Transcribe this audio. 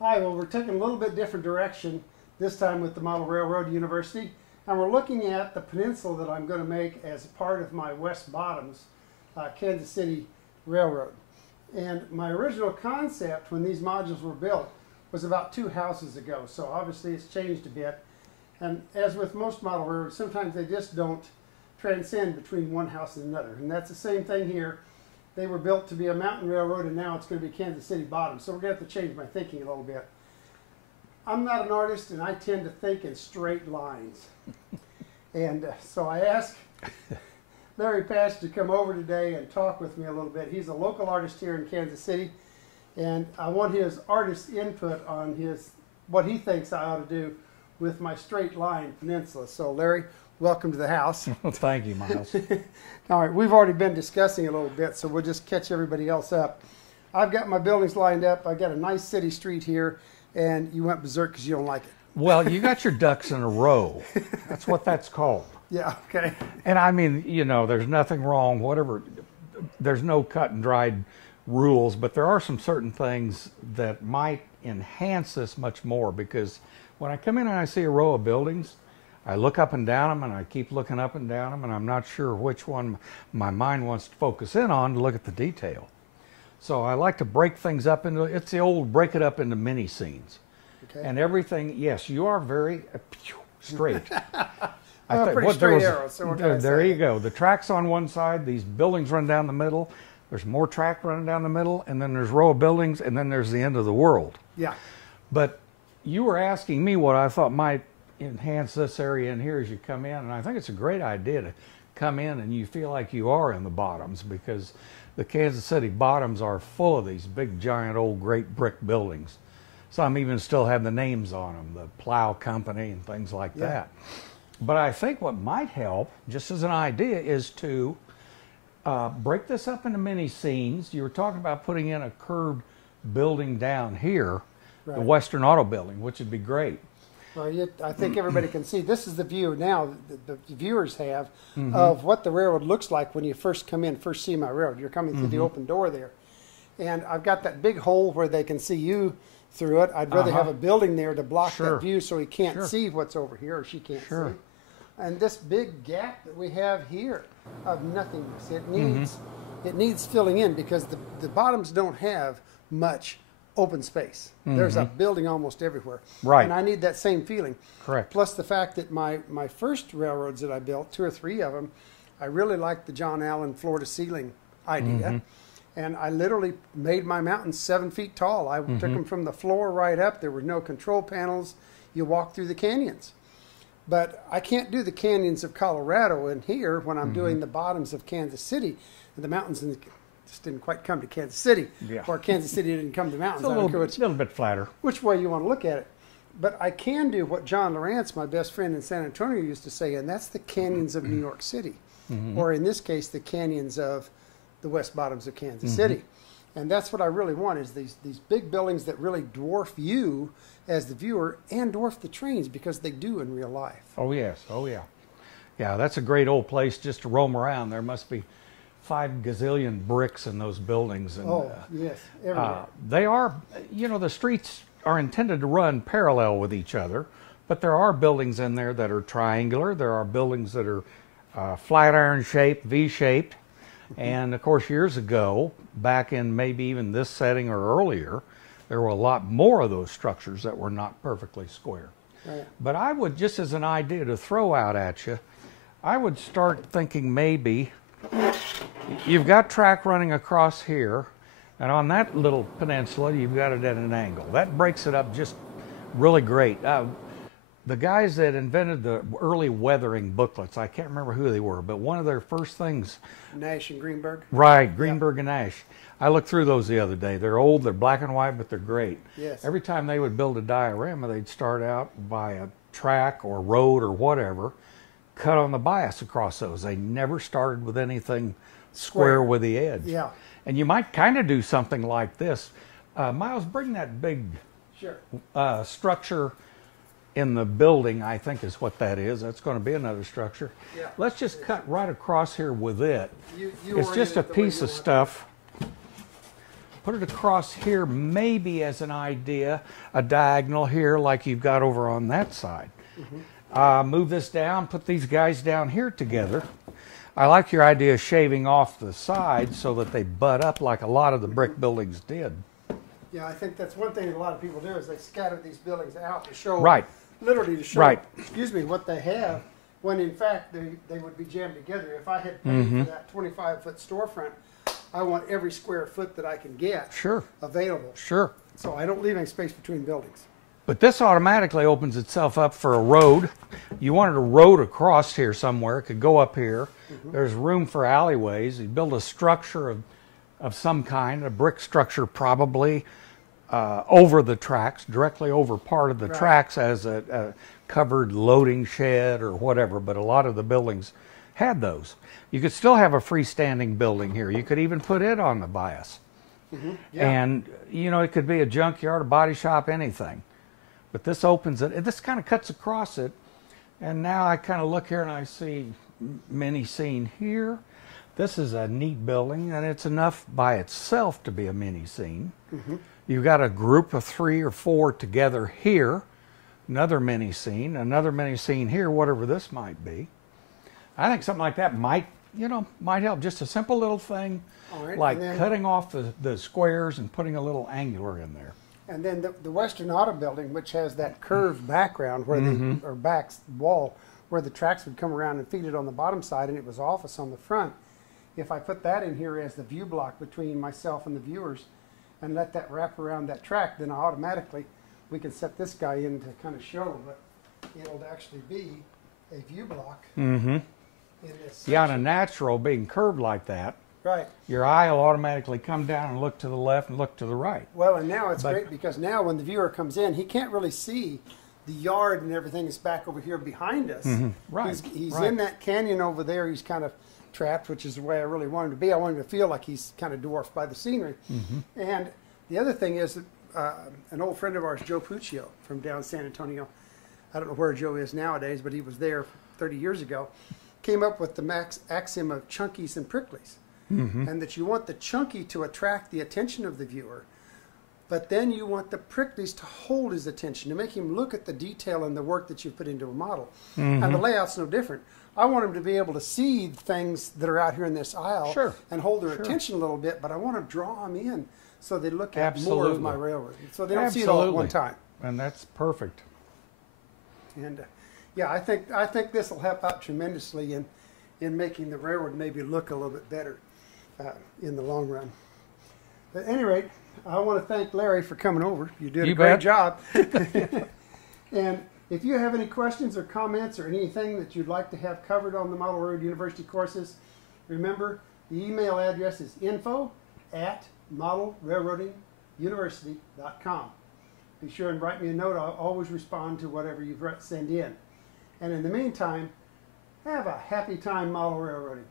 Hi, well, we're taking a little bit different direction this time with the Model Railroad University, and we're looking at the peninsula that I'm going to make as a part of my West Bottoms, Kansas City Railroad. And my original concept when these modules were built was about 2 houses ago, so obviously it's changed a bit. And as with most model railroads, sometimes they just don't transcend between one house and another. And that's the same thing here. They were built to be a mountain railroad, and now it's going to be Kansas City Bottom. So we're going to have to change my thinking a little bit. I'm not an artist, and I tend to think in straight lines. And so I asked Larry Patch to come over today and talk with me a little bit. He's a local artist here in Kansas City, and I want his artist input on what he thinks I ought to do with my straight line peninsula. So Larry, welcome to the house. Well, thank you, Miles. All right, we've already been discussing a little bit, so we'll just catch everybody else up. I've got my buildings lined up. I've got a nice city street here, and you went berserk because you don't like it. Well, you got your ducks in a row. That's what that's called. Yeah, okay. And I mean, you know, there's nothing wrong, whatever. There's no cut and dried rules, but there are some certain things that might enhance this much more, because when I come in and I see a row of buildings, I look up and down them, and I keep looking up and down them, and I'm not sure which one my mind wants to focus in on to look at the detail. So I like to break things up into, it's the old break it up into mini scenes. Okay. And everything, yes, you are very straight. Pretty straight arrow, so what can I there say? you go. The track's on one side, these buildings run down the middle, there's more track running down the middle, and then there's a row of buildings, and then there's the end of the world. Yeah. But you were asking me what I thought might enhance this area in here as you come in, and I think it's a great idea to come in and you feel like you are in the Bottoms, because the Kansas City Bottoms are full of these big giant old great brick buildings. Some even still have the names on them, the Plow Company and things like that. But I think what might help, just as an idea, is to break this up into mini scenes. You were talking about putting in a curved building down here, Right. the Western Auto Building, which would be great. Well, I think everybody can see. This is the view now the viewers have of what the railroad looks like when you first come in, first see my railroad. You're coming through the open door there. And I've got that big hole where they can see you through it. I'd rather have a building there to block that view so he can't see what's over here, or she can't see. And this big gap that we have here of nothingness, it needs filling in, because the Bottoms don't have much open space. There's a building almost everywhere. Right. And I need that same feeling. Correct. Plus the fact that my first railroads that I built, 2 or 3 of them, I really liked the John Allen floor to ceiling idea. And I literally made my mountains 7 feet tall. I took them from the floor right up. There were no control panels. You walk through the canyons. But I can't do the canyons of Colorado in here when I'm doing the Bottoms of Kansas City. And the mountains just didn't quite come to Kansas City. Or Kansas City didn't come to the mountains. It's a little bit flatter. Which way you want to look at it. But I can do what John Lawrence, my best friend in San Antonio, used to say, and that's the canyons of New York City. Or in this case, the canyons of the West Bottoms of Kansas City. And that's what I really want, is these big buildings that really dwarf you as the viewer and dwarf the trains, because they do in real life. Oh, yes. Oh, yeah. Yeah, that's a great old place just to roam around. There must be 5 gazillion bricks in those buildings. And, yes, everywhere. they are, you know, the streets are intended to run parallel with each other, but there are buildings in there that are triangular. There are buildings that are flat iron shaped, V-shaped. And of course, years ago, back in maybe even this setting or earlier, there were a lot more of those structures that were not perfectly square. Right. But I would, just as an idea to throw out at you, I would start thinking maybe you've got track running across here, and on that little peninsula, you've got it at an angle. That breaks it up just really great. The guys that invented the early weathering booklets, I can't remember who they were, but one of their first things... Nash and Greenberg? Right, Greenberg and Nash. I looked through those the other day. They're old, they're black and white, but they're great. Yes. Every time they would build a diorama, they'd start out by a track or road or whatever, cut on the bias across those. They never started with anything square with the edge. Yeah. And you might kind of do something like this. Miles, bring that big structure in the building, I think is what that is. That's going to be another structure. Yeah. Let's just cut right across here with it. You It's just a piece of stuff put it across here maybe as an idea, a diagonal here like you've got over on that side. Move this down, put these guys down here together. I like your idea of shaving off the sides so that they butt up like a lot of the brick buildings did. Yeah, I think that's one thing that a lot of people do is they scatter these buildings out to show, Right. literally to show, Right. excuse me, what they have, when in fact they would be jammed together. If I had paid for that 25-foot storefront, I want every square foot that I can get Sure, available. sure. So I don't leave any space between buildings. But this automatically opens itself up for a road. You wanted a road across here somewhere. It could go up here. There's room for alleyways. You build a structure of some kind, a brick structure probably, over the tracks, directly over part of the Right. tracks as a covered loading shed or whatever. But a lot of the buildings had those. You could still have a freestanding building here. You could even put it on the bias. Yeah. And, you know, it could be a junkyard, a body shop, anything. But this opens it. This kind of cuts across it. And now I kind of look here and I see mini scene here. This is a neat building, and it's enough by itself to be a mini scene. You've got a group of 3 or 4 together here. Another mini scene here, whatever this might be. I think something like that might help. Just a simple little thing, All right, like and then- cutting off the squares and putting a little angular in there. And then the Western Auto Building, which has that curved background where the or back wall where the tracks would come around and feed it on the bottom side, and it was office on the front. If I put that in here as the view block between myself and the viewers, and let that wrap around that track, then automatically we can set this guy in to kind of show, but it'll actually be a view block in this Yeah, and a section. natural being curved like that, Right. your eye will automatically come down and look to the left and look to the right. Well, and now it's But- great because now when the viewer comes in, he can't really see the yard and everything is back over here behind us. Right, He's right. in that canyon over there. He's kind of trapped, which is the way I really want him to be. I want him to feel like he's kind of dwarfed by the scenery. And the other thing is an old friend of ours, Joe Puccio from down San Antonio. I don't know where Joe is nowadays, but he was there 30 years ago. Came up with the axiom of chunkies and pricklies. And that you want the chunky to attract the attention of the viewer, but then you want the pricklies to hold his attention, to make him look at the detail and the work that you put into a model. And the layout's no different. I want him to be able to see things that are out here in this aisle Sure. and hold their Sure. attention a little bit, but I want to draw them in so they look at more of Absolutely. my railroad. So they don't see it all at one Absolutely. time. And that's perfect. And yeah, I think this will help out tremendously in making the railroad maybe look a little bit better in the long run. But at any rate, I want to thank Larry for coming over. You did You a great bet. job. And if you have any questions or comments or anything that you'd like to have covered on the Model Railroad University courses, remember the email address is info@modelrailroadinguniversity.com. Be sure and write me a note. I'll always respond to whatever you've sent in. And in the meantime, have a happy time model railroading.